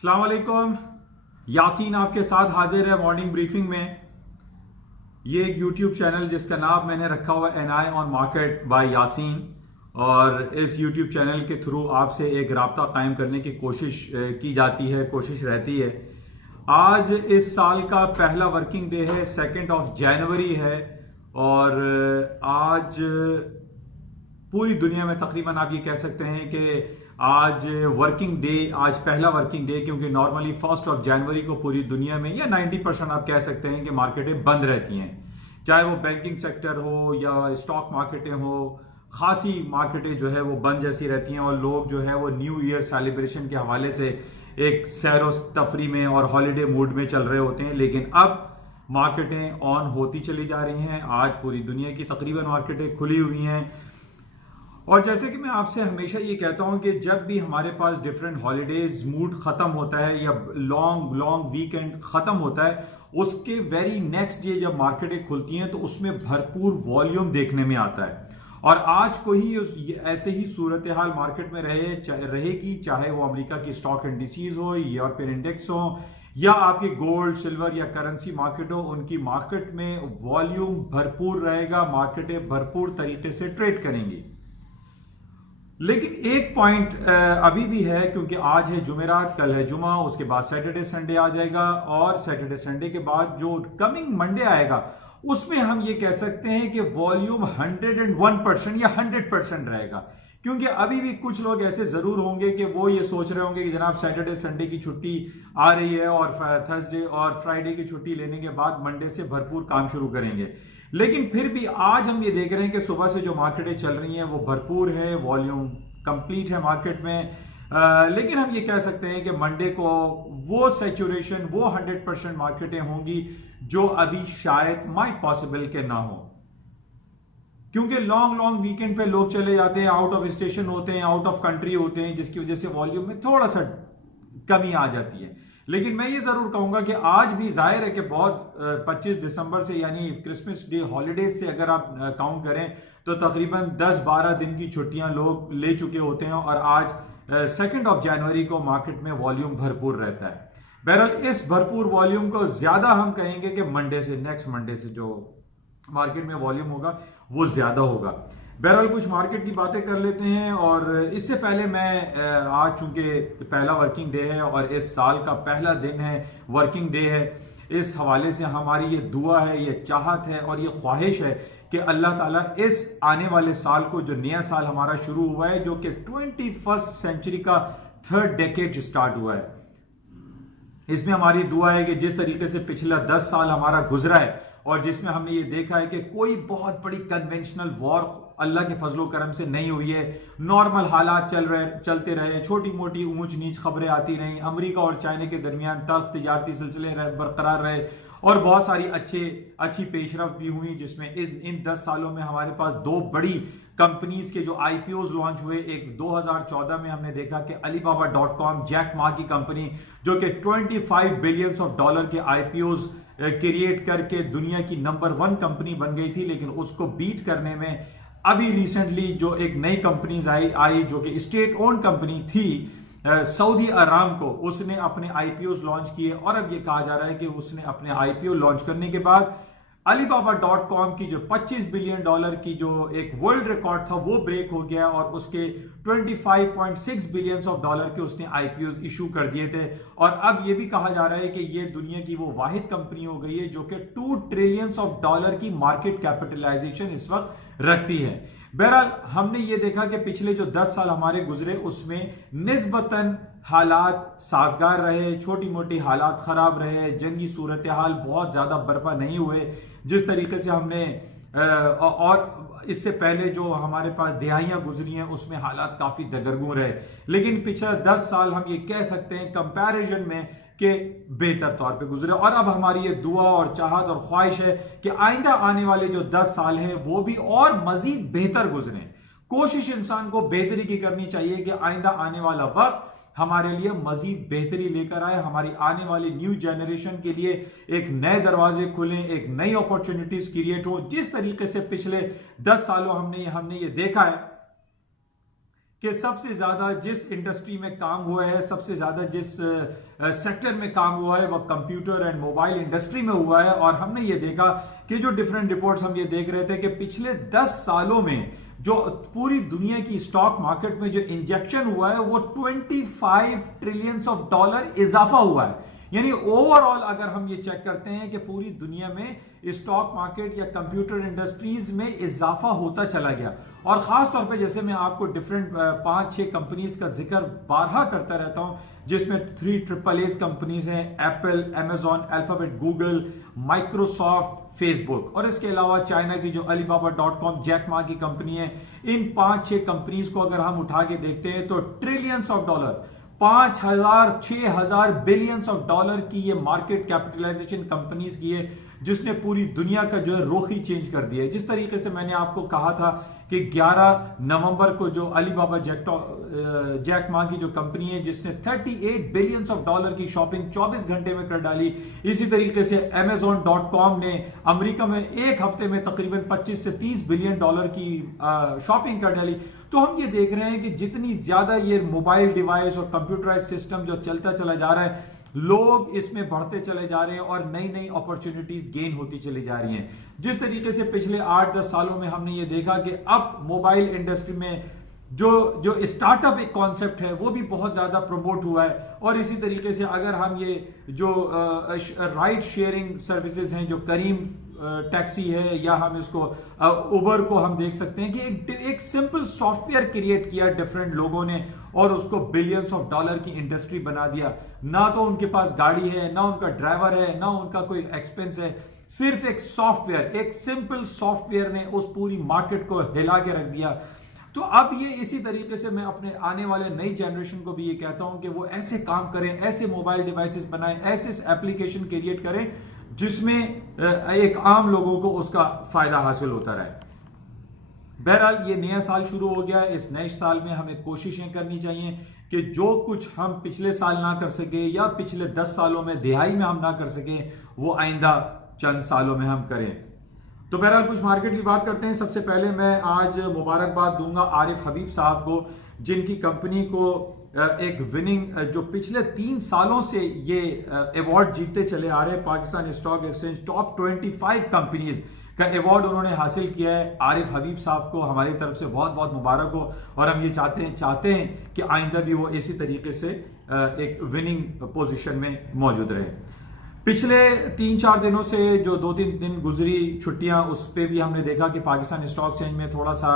अस्सलाम वालेकुम। यासीन आपके साथ हाजिर है मॉर्निंग ब्रीफिंग में। ये एक यूट्यूब चैनल जिसका नाम मैंने रखा हुआ N I on market by Yasin, और इस यूट्यूब चैनल के थ्रू आपसे एक राब्ता कायम करने की कोशिश की जाती है, कोशिश रहती है। आज इस साल का पहला वर्किंग डे है, 2 जनवरी है, और आज पूरी दुनिया में तकरीबन आप ये कह सकते हैं कि आज वर्किंग डे, आज पहला वर्किंग डे, क्योंकि नॉर्मली 1 जनवरी को पूरी दुनिया में या 90% आप कह सकते हैं कि मार्केटें बंद रहती हैं, चाहे वो बैंकिंग सेक्टर हो या स्टॉक मार्केटें हो। खासी मार्केटें जो है वो बंद जैसी रहती हैं, और लोग जो है वो न्यू ईयर सेलिब्रेशन के हवाले से एक सैरो तफरी में और हॉलीडे मूड में चल रहे होते हैं। लेकिन अब मार्केटें ऑन होती चली जा रही हैं। आज पूरी दुनिया की तकरीबन मार्केटें खुली हुई हैं, और जैसे कि मैं आपसे हमेशा ये कहता हूं कि जब भी हमारे पास डिफरेंट हॉलीडेज मूड खत्म होता है या लॉन्ग वीकेंड खत्म होता है, उसके वेरी नेक्स्ट डे जब मार्केटें खुलती हैं तो उसमें भरपूर वॉल्यूम देखने में आता है। और आज को ही ऐसे ही सूरत हाल मार्केट में रहेगी, चाहे वो अमेरिका की स्टॉक इंडिसेज हो, यूरोपियन इंडेक्स हो, या आपकी गोल्ड सिल्वर या करेंसी मार्केट हो। उनकी मार्केट में वॉल्यूम भरपूर रहेगा, मार्केटें भरपूर तरीके से ट्रेड करेंगी। लेकिन एक पॉइंट अभी भी है, क्योंकि आज है जुमेरात, कल है जुमा, उसके बाद सैटरडे संडे आ जाएगा, और सैटरडे संडे के बाद जो कमिंग मंडे आएगा उसमें हम ये कह सकते हैं कि वॉल्यूम 101% या 100% रहेगा। क्योंकि अभी भी कुछ लोग ऐसे जरूर होंगे कि वो ये सोच रहे होंगे कि जनाब सैटरडे संडे की छुट्टी आ रही है और थर्सडे और फ्राइडे की छुट्टी लेने के बाद मंडे से भरपूर काम शुरू करेंगे। लेकिन फिर भी आज हम ये देख रहे हैं कि सुबह से जो मार्केटें चल रही हैं वो भरपूर है, वॉल्यूम कंप्लीट है मार्केट में। लेकिन हम ये कह सकते हैं कि मंडे को वो सैचुरेशन, वो 100% मार्केटें होंगी जो अभी शायद माइट पॉसिबल के ना हो, क्योंकि लॉन्ग वीकेंड पे लोग चले जाते हैं, आउट ऑफ स्टेशन होते हैं, आउट ऑफ कंट्री होते हैं, जिसकी वजह से वॉल्यूम में थोड़ा सा कमी आ जाती है। लेकिन मैं ये जरूर कहूंगा कि आज भी जाहिर है कि बहुत 25 दिसंबर से यानी क्रिसमस डे हॉलीडेज से अगर आप काउंट करें तो तकरीबन 10-12 दिन की छुट्टियां लोग ले चुके होते हैं, और आज 2 जनवरी को मार्केट में वॉल्यूम भरपूर रहता है। बहरहाल इस भरपूर वॉल्यूम को ज्यादा हम कहेंगे कि मंडे से, नेक्स्ट मंडे से जो मार्केट में वॉल्यूम होगा वो ज्यादा होगा। बहरहाल कुछ मार्केट की बातें कर लेते हैं, और इससे पहले मैं आज चूंकि पहला वर्किंग डे है और इस साल का पहला दिन है, वर्किंग डे है, इस हवाले से हमारी ये दुआ है, ये चाहत है और ये ख्वाहिश है कि अल्लाह ताला इस आने वाले साल को, जो नया साल हमारा शुरू हुआ है, जो कि 21st सेंचुरी का 3rd डेकेड स्टार्ट हुआ है, इसमें हमारी दुआ है कि जिस तरीके से पिछला 10 साल हमारा गुजरा है और जिसमें हमने ये देखा है कि कोई बहुत बड़ी कन्वेंशनल वॉर अल्लाह के फजलो करम से नहीं हुई है, नॉर्मल हालात चलते रहे, छोटी मोटी ऊंच नीच खबरें आती रही, अमेरिका और चाइना के दरमियान तल्ख तिजारती सिलसिले बरकरार रहे, और बहुत सारी अच्छी पेशरफ भी हुई, जिसमें इन 10 सालों में हमारे पास 2 बड़ी कंपनीज के जो आईपीओज लॉन्च हुए। एक 2014 में हमने देखा कि Alibaba.com, जैक मा की कंपनी, जो कि $25 बिलियन के आईपीओज क्रिएट करके दुनिया की नंबर 1 कंपनी बन गई थी। लेकिन उसको बीट करने में अभी रिसेंटली जो एक नई कंपनीज आई जो कि स्टेट ओन कंपनी थी, सऊदी अरामको, उसने अपने आईपीओ लॉन्च किए, और अब ये कहा जा रहा है कि उसने अपने आईपीओ लॉन्च करने के बाद Alibaba.com की जो $25 बिलियन की जो एक वर्ल्ड रिकॉर्ड था वो ब्रेक हो गया, और उसके $25.6 बिलियन के उसने आईपीओ इशू कर दिए थे। और अब ये भी कहा जा रहा है कि ये दुनिया की वो वाहिद कंपनी हो गई है जो कि $2 ट्रिलियन की मार्केट कैपिटलाइजेशन इस वक्त रखती है। बहरहाल हमने ये देखा कि पिछले जो 10 साल हमारे गुजरे उसमें निस्बतन हालात साजगार रहे, छोटी मोटी हालात खराब रहे, जंगी सूरत हाल बहुत ज्यादा बर्पा नहीं हुए जिस तरीके से हमने, और इससे पहले जो हमारे पास दिहाइयां गुजरी हैं उसमें हालात काफी दगरगू रहे। लेकिन पिछले 10 साल हम ये कह सकते हैं कंपैरिजन में कि बेहतर तौर पे गुजरे, और अब हमारी ये दुआ और चाहत और ख्वाहिश है कि आइंदा आने वाले जो 10 साल हैं वो भी और मजीद बेहतर गुजरे। कोशिश इंसान को बेहतरी की करनी चाहिए कि आइंदा आने वाला वक्त हमारे लिए मजीद बेहतरी लेकर आए, हमारी आने वाली न्यू जनरेशन के लिए एक नए दरवाजे खुलें, एक नई अपॉर्चुनिटीज क्रिएट हो। जिस तरीके से पिछले 10 सालों हमने ये देखा है कि सबसे ज्यादा जिस इंडस्ट्री में काम हुआ है, सबसे ज्यादा जिस सेक्टर में काम हुआ है, वो कंप्यूटर एंड मोबाइल इंडस्ट्री में हुआ है। और हमने ये देखा कि जो डिफरेंट रिपोर्ट्स हम ये देख रहे थे कि पिछले 10 सालों में जो पूरी दुनिया की स्टॉक मार्केट में जो इंजेक्शन हुआ है वो 25 ट्रिलियंस ऑफ डॉलर इजाफा हुआ है। यानी ओवरऑल अगर हम ये चेक करते हैं कि पूरी दुनिया में स्टॉक मार्केट या कंप्यूटर इंडस्ट्रीज में इजाफा होता चला गया। और खास तौर पे जैसे मैं आपको डिफरेंट 5-6 कंपनीज का जिक्र बारहा करता रहता हूं, जिसमें 3 AAA कंपनीज हैं, Apple, Amazon, alphabet, Google, Microsoft, Facebook, और इसके अलावा चाइना की जो Alibaba.com जैक मा की कंपनी है। इन 5-6 कंपनीज को अगर हम उठा के देखते हैं तो trillions of dollar, 5,000-6,000 billions of dollar की ये मार्केट कैपिटलाइजेशन कंपनीज की है, जिसने पूरी दुनिया का जो है रुख ही चेंज कर दिया है। जिस तरीके से मैंने आपको कहा था कि 11 नवंबर को जो अलीबाबा जैक मा की जो कंपनी है जिसने 38 बिलियंस ऑफ डॉलर की शॉपिंग 24 घंटे में कर डाली, इसी तरीके से Amazon.com ने अमेरिका में एक हफ्ते में तकरीबन 25 से 30 बिलियन डॉलर की शॉपिंग कर डाली। तो हम ये देख रहे हैं कि जितनी ज्यादा ये मोबाइल डिवाइस और कंप्यूटराइज सिस्टम जो चलता चला जा रहा है, लोग इसमें बढ़ते चले जा रहे हैं और नई नई अपॉर्चुनिटीज गेन होती चली जा रही हैं। जिस तरीके से पिछले 8-10 सालों में हमने ये देखा कि अब मोबाइल इंडस्ट्री में जो स्टार्टअप एक कॉन्सेप्ट है वो भी बहुत ज्यादा प्रमोट हुआ है। और इसी तरीके से अगर हम ये जो राइड शेयरिंग सर्विसेज हैं, जो करीम टैक्सी है, या हम इसको उबर को हम देख सकते हैं कि एक सिंपल सॉफ्टवेयर क्रिएट किया डिफरेंट लोगों ने और उसको बिलियंस ऑफ डॉलर की इंडस्ट्री बना दिया। ना तो उनके पास गाड़ी है, ना उनका ड्राइवर है, ना उनका कोई एक्सपेंस है, सिर्फ एक सॉफ्टवेयर, एक सिंपल सॉफ्टवेयर ने उस पूरी मार्केट को हिला के रख दिया। तो अब ये इसी तरीके से मैं अपने आने वाले नई जनरेशन को भी ये कहता हूं कि वो ऐसे काम करें, ऐसे मोबाइल डिवाइसेस बनाएं, ऐसे एप्लीकेशन क्रिएट करें जिसमें एक आम लोगों को उसका फायदा हासिल होता रहे। बहरहाल ये नया साल शुरू हो गया है। इस नए साल में हमें कोशिशें करनी चाहिए कि जो कुछ हम पिछले साल ना कर सके या पिछले 10 सालों में, दिहाई में हम ना कर सके, वो आइंदा चंद सालों में हम करें। तो बहरहाल कुछ मार्केट की बात करते हैं। सबसे पहले मैं आज मुबारकबाद दूंगा आरिफ हबीब साहब को, जिनकी कंपनी को एक विनिंग जो पिछले 3 सालों से ये अवार्ड जीतते चले आ रहे हैं, Pakistan stock exchange top 25 companies का अवार्ड उन्होंने हासिल किया है। आरिफ हबीब साहब को हमारी तरफ से बहुत बहुत मुबारक हो, और हम ये चाहते हैं कि आइंदा भी वो इसी तरीके से एक विनिंग पोजीशन में मौजूद रहे। पिछले 3-4 दिनों से जो 2-3 दिन गुजरी छुट्टियां, उस पर भी हमने देखा कि पाकिस्तान स्टॉक एक्सचेंज में थोड़ा सा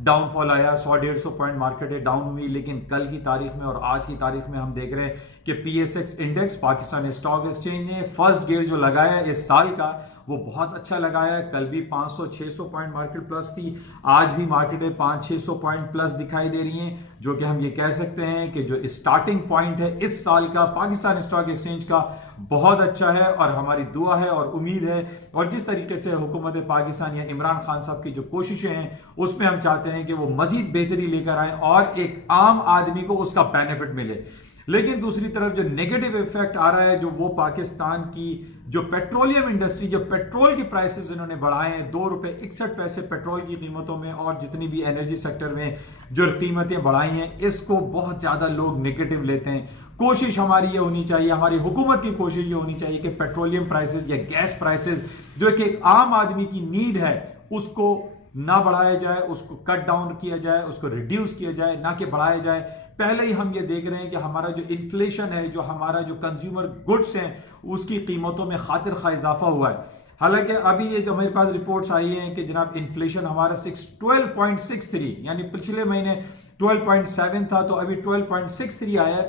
डाउनफॉल आया। 100-150 पॉइंट मार्केट है डाउन हुई, लेकिन कल की तारीख में और आज की तारीख में हम देख रहे हैं कि PSX index, Pakistan stock exchange ने फर्स्ट गियर जो लगाया इस साल का वो बहुत अच्छा लगाया है। कल भी 500-600 पॉइंट मार्केट प्लस थी, आज भी मार्केट में 500-600 पॉइंट प्लस दिखाई दे रही हैं, जो कि हम ये कह सकते हैं कि जो स्टार्टिंग पॉइंट है इस साल का पाकिस्तान स्टॉक एक्सचेंज का बहुत अच्छा है। और हमारी दुआ है और उम्मीद है, और जिस तरीके से हुकूमत पाकिस्तान या इमरान खान साहब की जो कोशिशें हैं उसमें हम चाहते हैं कि वो मजीद बेहतरी लेकर आए और एक आम आदमी को उसका बेनिफिट मिले। लेकिन दूसरी तरफ जो नेगेटिव इफेक्ट आ रहा है, जो वो पाकिस्तान की जो पेट्रोलियम इंडस्ट्री, जो पेट्रोल की प्राइसेस इन्होंने बढ़ाए हैं, ₹2.61 पेट्रोल की कीमतों में, और जितनी भी एनर्जी सेक्टर में जो कीमतें बढ़ाई हैं, इसको बहुत ज्यादा लोग नेगेटिव लेते हैं। कोशिश हमारी ये होनी चाहिए, हमारी हुकूमत की कोशिश ये होनी चाहिए कि पेट्रोलियम प्राइसेस या गैस प्राइसेस जो कि एक आम आदमी की नीड है उसको ना बढ़ाया जाए, उसको कट डाउन किया जाए, उसको रिड्यूस किया जाए, ना कि बढ़ाया जाए। पहले ही हम ये देख रहे हैं कि हमारा जो इन्फ्लेशन है, जो हमारा जो कंज्यूमर गुड्स हैं, उसकी कीमतों में खातिर खा इजाफा हुआ है। हालांकि अभी ये जो हमारे पास रिपोर्ट्स आई हैं कि जनाब इन्फ्लेशन हमारा 12.63, यानी पिछले महीने 12.7 था, तो अभी 12.63 आया है,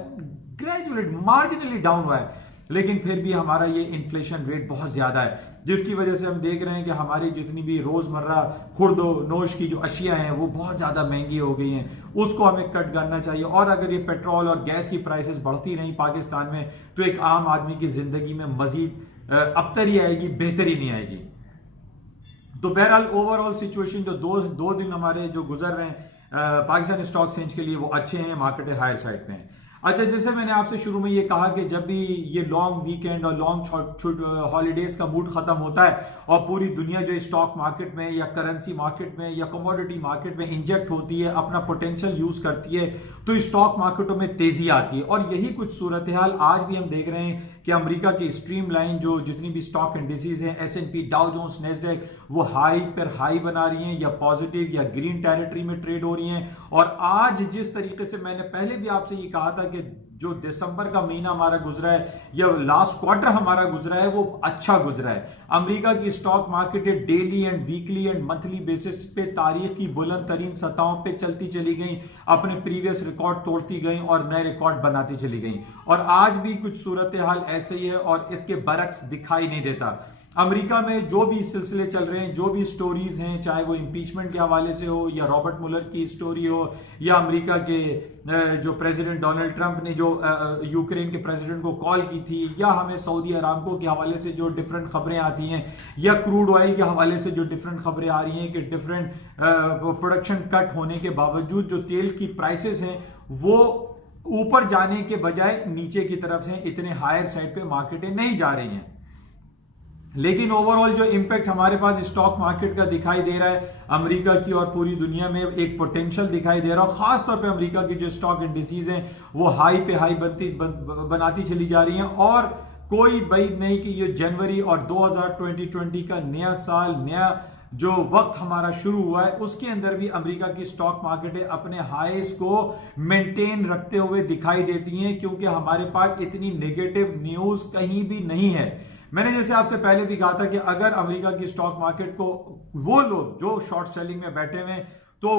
ग्रेजुअली मार्जिनली डाउन हुआ है, लेकिन फिर भी हमारा ये इन्फ्लेशन रेट बहुत ज्यादा है, जिसकी वजह से हम देख रहे हैं कि हमारी जितनी भी रोजमर्रा खुर्द नोश की जो अशिया हैं वो बहुत ज्यादा महंगी हो गई हैं, उसको हमें कट करना चाहिए। और अगर ये पेट्रोल और गैस की प्राइसेस बढ़ती रही पाकिस्तान में, तो एक आम आदमी की जिंदगी में मजीद अबतरी आएगी, बेहतरी नहीं आएगी। तो बहरहाल ओवरऑल सिचुएशन जो दो दिन हमारे जो गुजर रहे हैं पाकिस्तान स्टॉक एक्सचेंज के लिए, वो अच्छे हैं, मार्केट हायर साइड पे हैं। अच्छा, जैसे मैंने आपसे शुरू में ये कहा कि जब भी ये लॉन्ग वीकेंड और लॉन्ग हॉलीडेज का मूड खत्म होता है और पूरी दुनिया जो स्टॉक मार्केट में या करेंसी मार्केट में या कमोडिटी मार्केट में इंजेक्ट होती है, अपना पोटेंशियल यूज करती है, तो स्टॉक मार्केटों में तेजी आती है। और यही कुछ सूरत हाल आज भी हम देख रहे हैं कि अमेरिका की स्ट्रीम लाइन जो जितनी भी स्टॉक इंडिसेस हैं, S&P, डाउ जोन्स, नैस्डैक, वो हाई पर हाई बना रही हैं या पॉजिटिव या ग्रीन टेरिटरी में ट्रेड हो रही हैं। और आज जिस तरीके से मैंने पहले भी आपसे ये कहा था कि जो दिसंबर का महीना हमारा गुजरा है या लास्ट क्वार्टर हमारा गुजरा है वो अच्छा गुजरा है। अमेरिका की stock market daily and weekly and monthly basis पे तारीख की बुलंद तरीन सतहों पे चलती चली गई, अपने प्रीवियस रिकॉर्ड तोड़ती गई और नए रिकॉर्ड बनाती चली गई। और आज भी कुछ सूरत हाल ऐसे ही है और इसके बरक्स दिखाई नहीं देता। अमेरिका में जो भी सिलसिले चल रहे हैं, जो भी स्टोरीज हैं, चाहे वो इंपीचमेंट के हवाले से हो या रॉबर्ट मुलर की स्टोरी हो या अमेरिका के जो प्रेसिडेंट डोनाल्ड ट्रंप ने जो यूक्रेन के प्रेसिडेंट को कॉल की थी, या हमें सऊदी अरामको के हवाले से जो डिफरेंट खबरें आती हैं, या क्रूड ऑयल के हवाले से जो डिफरेंट खबरें आ रही हैं कि डिफरेंट प्रोडक्शन कट होने के बावजूद जो तेल की प्राइसेस हैं वो ऊपर जाने के बजाय नीचे की तरफ से इतने हायर साइड पे मार्केटें नहीं जा रही हैं। लेकिन ओवरऑल जो इंपैक्ट हमारे पास स्टॉक मार्केट का दिखाई दे रहा है अमेरिका की और पूरी दुनिया में एक पोटेंशियल दिखाई दे रहा है। खासतौर पे अमेरिका की जो स्टॉक इंडिसेस हैं वो हाई पे हाई बनाती चली जा रही हैं और कोई बैद नहीं कि ये जनवरी और 2020 का नया साल, नया जो वक्त हमारा शुरू हुआ है, उसके अंदर भी अमेरिका की स्टॉक मार्केटें अपने हाईस को मेंटेन रखते हुए दिखाई देती हैं, क्योंकि हमारे पास इतनी नेगेटिव न्यूज कहीं भी नहीं है। मैंने जैसे आपसे पहले भी कहा था कि अगर अमेरिका की स्टॉक मार्केट को वो लोग जो शॉर्ट सेलिंग में बैठे हुए, तो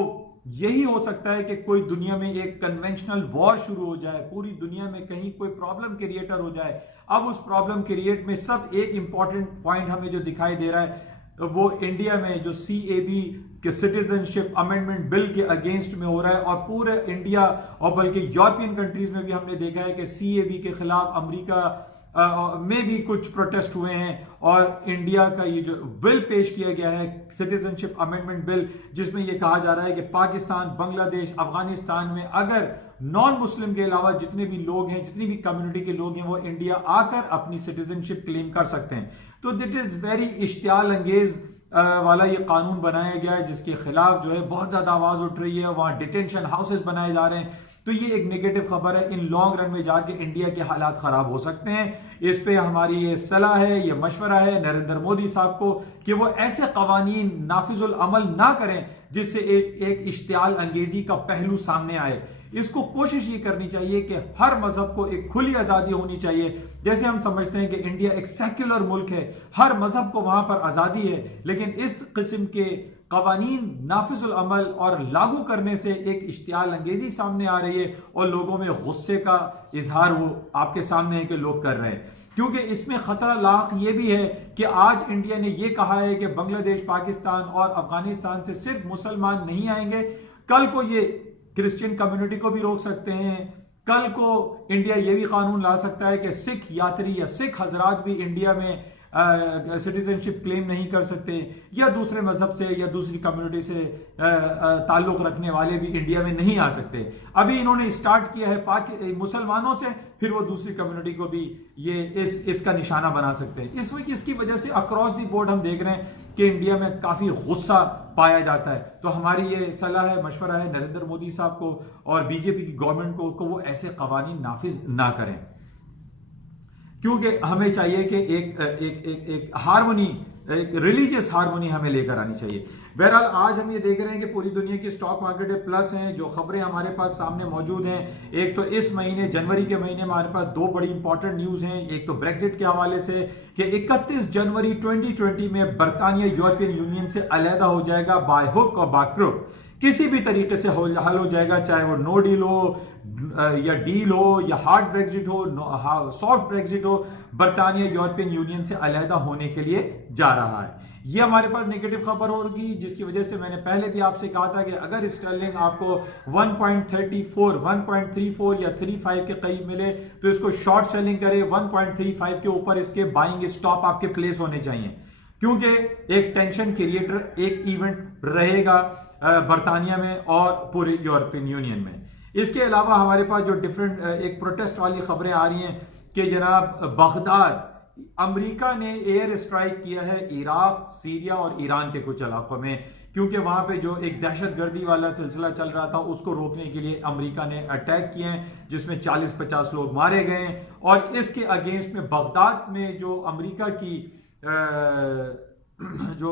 यही हो सकता है कि कोई दुनिया में एक कन्वेंशनल वॉर शुरू हो जाए, पूरी दुनिया में कहीं कोई प्रॉब्लम क्रिएटर हो जाए। अब उस प्रॉब्लम क्रिएट में सब एक इंपॉर्टेंट पॉइंट हमें जो दिखाई दे रहा है वो इंडिया में जो CAB के सिटीजनशिप अमेंडमेंट बिल के अगेंस्ट में हो रहा है। और पूरे इंडिया और बल्कि यूरोपियन कंट्रीज में भी हमने देखा है कि CAB के खिलाफ अमेरिका में भी कुछ प्रोटेस्ट हुए हैं और इंडिया का ये जो बिल पेश किया गया है सिटीजनशिप अमेंडमेंट बिल, जिसमें ये कहा जा रहा है कि पाकिस्तान, बांग्लादेश, अफगानिस्तान में अगर नॉन मुस्लिम के अलावा जितने भी लोग हैं, जितनी भी कम्युनिटी के लोग हैं, वो इंडिया आकर अपनी सिटीजनशिप क्लेम कर सकते हैं। तो दिट इज वेरी इश्तियाल अंगेज वाला ये कानून बनाया गया है, जिसके खिलाफ जो है बहुत ज्यादा आवाज उठ रही है। वहां डिटेंशन हाउसेस बनाए जा रहे हैं। तो ये एक नेगेटिव खबर है। इन लॉन्ग रन में जाके इंडिया के हालात खराब हो सकते हैं। इस पे हमारी ये सलाह है, ये मशवरा है नरेंद्र मोदी साहब को कि वो ऐसे कवानीन नाफिजुल अमल ना करें जिससे एक इश्तियाल अंगेजी का पहलू सामने आए। इसको कोशिश ये करनी चाहिए कि हर मजहब को एक खुली आजादी होनी चाहिए। जैसे हम समझते हैं कि इंडिया एक सेक्युलर मुल्क है, हर मजहब को वहां पर आजादी है, लेकिन इस किस्म के कवानीन नाफिजुल अमल और लागू करने से एक इश्तियाल अंगेजी सामने आ रही है और लोगों में गुस्से का इजहार वो आपके सामने है कि लोग कर रहे हैं। क्योंकि इसमें खतरा लाख ये भी है कि आज इंडिया ने ये कहा है कि बांग्लादेश, पाकिस्तान और अफगानिस्तान से सिर्फ मुसलमान नहीं आएंगे, कल को ये क्रिश्चियन कम्युनिटी को भी रोक सकते हैं। कल को इंडिया ये भी कानून ला सकता है कि सिख यात्री या सिख हजरात भी इंडिया में सिटीजनशिप क्लेम नहीं कर सकते, या दूसरे मजहब से या दूसरी कम्युनिटी से ताल्लुक रखने वाले भी इंडिया में नहीं आ सकते। अभी इन्होंने स्टार्ट किया है मुसलमानों से, फिर वो दूसरी कम्युनिटी को भी ये इसका निशाना बना सकते हैं। इसकी वजह से अक्रॉस दी बोर्ड हम देख रहे हैं कि इंडिया में काफी गुस्सा पाया जाता है। तो हमारी ये सलाह है, मशवरा है नरेंद्र मोदी साहब को और बीजेपी की गवर्नमेंट को वो ऐसे कवानीन नाफिज ना करें, क्योंकि हमें चाहिए कि एक हार्मोनी, एक रिलीजियस हार्मोनी हमें लेकर आनी चाहिए। बहरहाल आज हम ये देख रहे हैं कि पूरी दुनिया की स्टॉक मार्केट प्लस हैं। जो खबरें हमारे पास सामने मौजूद हैं, एक तो इस महीने जनवरी के महीने में हमारे पास दो बड़ी इंपॉर्टेंट न्यूज हैं। एक तो ब्रेक्जिट के हवाले से कि 31 जनवरी 2020 में बरतानिया यूरोपियन यूनियन से अलहदा हो जाएगा, बाय हुक और बाय क्रुक, किसी भी तरीके से हल हो जाएगा, चाहे वो नो डील हो या डील हो या हार्ड ब्रेक्जिट हो, सॉफ्ट ब्रेक्जिट हो, बरतानिया यूरोपियन यूनियन से अलहदा होने के लिए जा रहा है। ये हमारे पास नेगेटिव खबर होगी, जिसकी वजह से मैंने पहले भी आपसे कहा था कि अगर स्टर्लिंग आपको 1.34, 1.34 या 35 के करीब मिले तो इसको शॉर्ट सेलिंग करे। 1.35 के ऊपर इसके बाइंग स्टॉप आपके प्लेस होने चाहिए, क्योंकि एक टेंशन क्रिएटर एक इवेंट रहेगा बरतानिया में और पूरे यूरोपियन यूनियन में। इसके अलावा हमारे पास जो डिफरेंट एक प्रोटेस्ट वाली खबरें आ रही हैं कि जनाब बगदाद, अमेरिका ने एयर स्ट्राइक किया है इराक, सीरिया और ईरान के कुछ इलाकों में, क्योंकि वहां पे जो एक दहशतगर्दी वाला सिलसिला चल रहा था उसको रोकने के लिए अमेरिका ने अटैक किए हैं, जिसमें 40-50 लोग मारे गए हैं। और इसके अगेंस्ट में बगदाद में जो अमेरिका की जो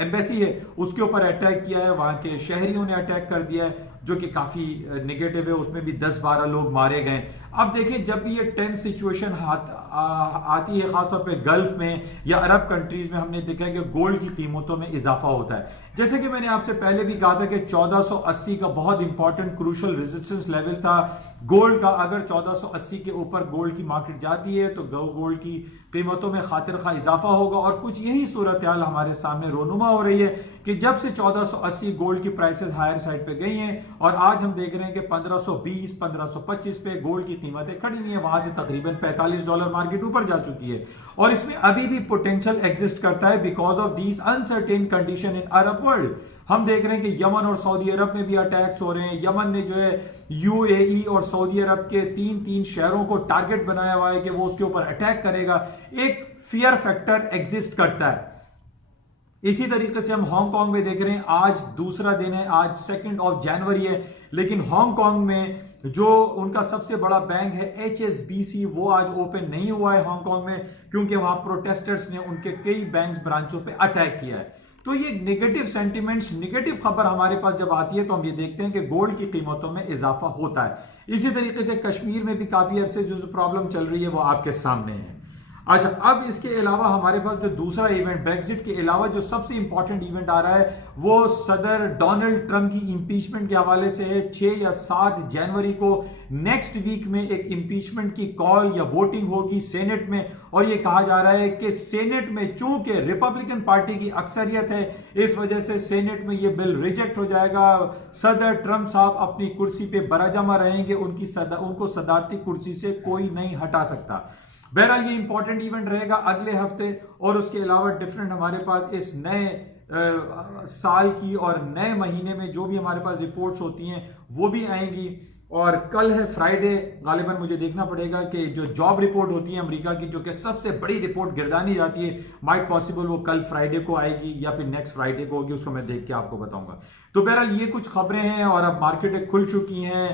एम्बेसी है उसके ऊपर अटैक किया है, वहां के शहरियों ने अटैक कर दिया है, जो कि काफी नेगेटिव है। उसमें भी 10-12 लोग मारे गए। अब देखिए, जब भी ये टेंस सिचुएशन आती है, खासतौर पे गल्फ में या अरब कंट्रीज में, हमने देखा है कि गोल्ड की कीमतों में इजाफा होता है। जैसे कि मैंने आपसे पहले भी कहा था कि 1480 का बहुत इंपॉर्टेंट क्रूशल रेजिस्टेंस लेवल था गोल्ड का। अगर 1480 के ऊपर गोल्ड की मार्केट जाती है तो गोल्ड की कीमतों में खातिर खा इजाफा होगा। और कुछ यही सूरत हाल हमारे सामने रोनुमा हो रही है कि जब से 1480 गोल्ड की प्राइसेस हायर साइड पे गई हैं और आज हम देख रहे हैं कि 1520, 1525 पे गोल्ड की कीमतें खड़ी हुई हैं। वहां से तकरीबन $45 मार्केट ऊपर जा चुकी है और इसमें अभी भी पोटेंशियल एग्जिस्ट करता है because of these uncertain condition in Arab world. हम देख रहे हैं कि यमन और सऊदी अरब में भी अटैक्स हो रहे हैं। यमन ने जो है यूएई और सऊदी अरब के 3 शहरों को टारगेट बनाया हुआ है कि वो उसके ऊपर अटैक करेगा। एक फियर फैक्टर एग्जिस्ट करता है। इसी तरीके से हम हांगकांग में देख रहे हैं, आज दूसरा दिन है, आज 2 जनवरी है, लेकिन हांगकांग में जो उनका सबसे बड़ा बैंक है HSBC, वो आज ओपन नहीं हुआ है हांगकांग में, क्योंकि वहां प्रोटेस्टर्स ने उनके कई बैंक ब्रांचों पे अटैक किया है। तो ये नेगेटिव सेंटिमेंट्स, नेगेटिव खबर हमारे पास जब आती है तो हम ये देखते हैं कि गोल्ड की कीमतों में इजाफा होता है। इसी तरीके से कश्मीर में भी काफी अरसे जो प्रॉब्लम चल रही है वो आपके सामने है। अच्छा, अब इसके अलावा हमारे पास जो दूसरा इवेंट, ब्रेक्जिट के अलावा जो सबसे इंपॉर्टेंट इवेंट आ रहा है वो सदर डोनाल्ड ट्रंप की इंपीचमेंट के हवाले से है। 6 या 7 जनवरी को नेक्स्ट वीक में एक इंपीचमेंट की कॉल या वोटिंग होगी सेनेट में, और ये कहा जा रहा है कि सेनेट में चूंकि रिपब्लिकन पार्टी की अक्सरियत है, इस वजह से सेनेट में ये बिल रिजेक्ट हो जाएगा। सदर ट्रंप साहब अपनी कुर्सी पे बराजमा रहेंगे, उनको सदारती कुर्सी से कोई नहीं हटा सकता। बहरहाल ये इंपॉर्टेंट इवेंट रहेगा अगले हफ्ते, और उसके अलावा डिफरेंट हमारे पास इस नए साल की और नए महीने में जो भी हमारे पास रिपोर्ट्स होती हैं वो भी आएंगी। और कल है फ्राइडे, गालिबन मुझे देखना पड़ेगा कि जो जॉब रिपोर्ट होती है अमेरिका की, जो कि सबसे बड़ी रिपोर्ट गिरदानी जाती है, माइट पॉसिबल वो कल फ्राइडे को आएगी या फिर नेक्स्ट फ्राइडे को होगी, उसको मैं देख के आपको बताऊंगा। तो बहरहाल ये कुछ खबरें हैं, और अब मार्केटें खुल चुकी हैं,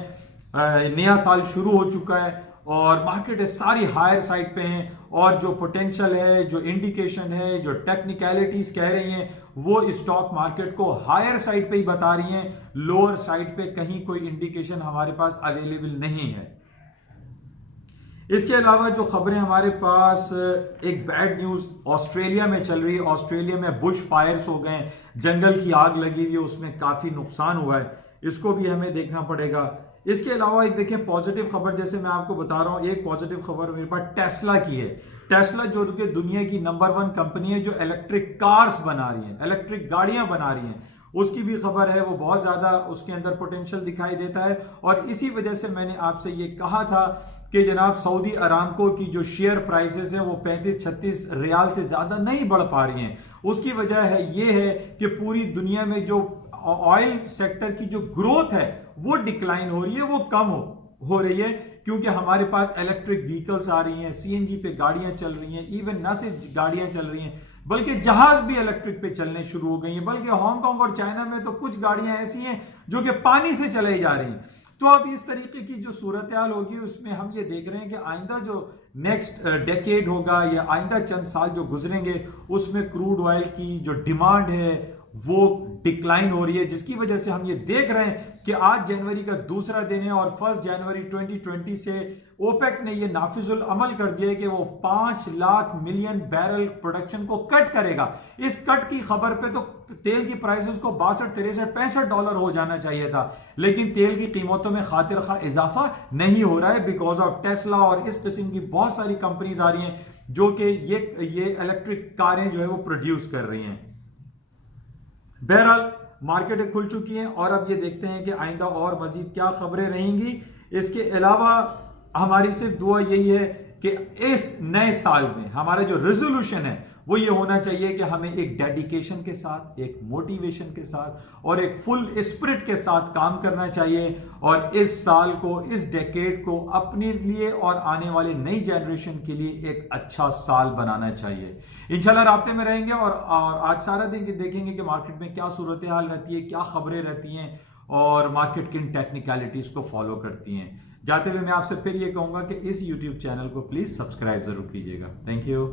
नया साल शुरू हो चुका है और मार्केट सारी हायर साइड पे हैं, और जो पोटेंशियल है, जो इंडिकेशन है, जो टेक्निकलिटीज कह रही हैं, वो स्टॉक मार्केट को हायर साइड पे ही बता रही हैं। लोअर साइड पे कहीं कोई इंडिकेशन हमारे पास अवेलेबल नहीं है। इसके अलावा जो खबरें हमारे पास, एक बैड न्यूज ऑस्ट्रेलिया में चल रही है। ऑस्ट्रेलिया में बुश फायर्स हो गए, जंगल की आग लगी हुई है, उसमें काफी नुकसान हुआ है, इसको भी हमें देखना पड़ेगा। इसके अलावा एक देखिए पॉजिटिव खबर, जैसे मैं आपको बता रहा हूं, एक पॉजिटिव खबर मेरे पास टेस्ला की है। टेस्ला जो कि दुनिया की नंबर 1 कंपनी है जो इलेक्ट्रिक कार्स बना रही है, इलेक्ट्रिक गाड़ियां बना रही हैं, उसकी भी खबर है। वो बहुत ज्यादा उसके अंदर पोटेंशियल दिखाई देता है, और इसी वजह से मैंने आपसे ये कहा था कि जनाब सऊदी अरामको की जो शेयर प्राइसेस है वो 35-36 रियाल से ज्यादा नहीं बढ़ पा रही हैं। उसकी वजह है ये है कि पूरी दुनिया में जो ऑयल सेक्टर की जो ग्रोथ है वो डिक्लाइन हो रही है, वो कम हो रही है, क्योंकि हमारे पास इलेक्ट्रिक व्हीकल्स आ रही हैं, सीएनजी पे गाड़ियां चल रही हैं, इवन न सिर्फ गाड़ियां चल रही हैं बल्कि जहाज भी इलेक्ट्रिक पे चलने शुरू हो गई हैं। बल्कि हांगकांग और चाइना में तो कुछ गाड़ियां ऐसी हैं जो कि पानी से चलाई जा रही हैं। तो अब इस तरीके की जो सूरत हाल होगी उसमें हम ये देख रहे हैं कि आइंदा जो नेक्स्ट डेकेड होगा या आइंदा चंद साल जो गुजरेंगे उसमें क्रूड ऑयल की जो डिमांड है वो डिक्लाइन हो रही है, जिसकी वजह से हम ये देख रहे हैं कि आज जनवरी का दूसरा दिन है और 1 जनवरी 2020 से ओपेक ने ये नाफिजुल अमल कर दिया है कि वो 5 लाख मिलियन बैरल प्रोडक्शन को कट करेगा। इस कट की खबर पे तो तेल की प्राइसेस को 62, 63, $65 हो जाना चाहिए था, लेकिन तेल की कीमतों में खातिर खा इजाफा नहीं हो रहा है बिकॉज ऑफ टेस्ला और इस किस्म की बहुत सारी कंपनीज आ रही हैं जो कि ये इलेक्ट्रिक कारें जो है वो प्रोड्यूस कर रही हैं। बहरहाल मार्केटें खुल चुकी हैं और अब ये देखते हैं कि आइंदा और मजीद क्या खबरें रहेंगी। इसके अलावा हमारी सिर्फ दुआ यही है कि इस नए साल में हमारा जो रेजोल्यूशन है वो ये होना चाहिए कि हमें एक डेडिकेशन के साथ, एक मोटिवेशन के साथ और एक फुल स्पिरिट के साथ काम करना चाहिए और इस साल को, इस डेकेड को अपने लिए और आने वाले नई जनरेशन के लिए एक अच्छा साल बनाना चाहिए। इंशाल्लाह राब्ते में रहेंगे और आज सारा दिन देखेंगे कि मार्केट में क्या सूरत हाल रहती है, क्या खबरें रहती हैं और मार्केट किन टेक्निकलिटीज को फॉलो करती हैं। जाते हुए मैं आपसे फिर ये कहूंगा कि इस YouTube चैनल को प्लीज सब्सक्राइब जरूर कीजिएगा। Thank you.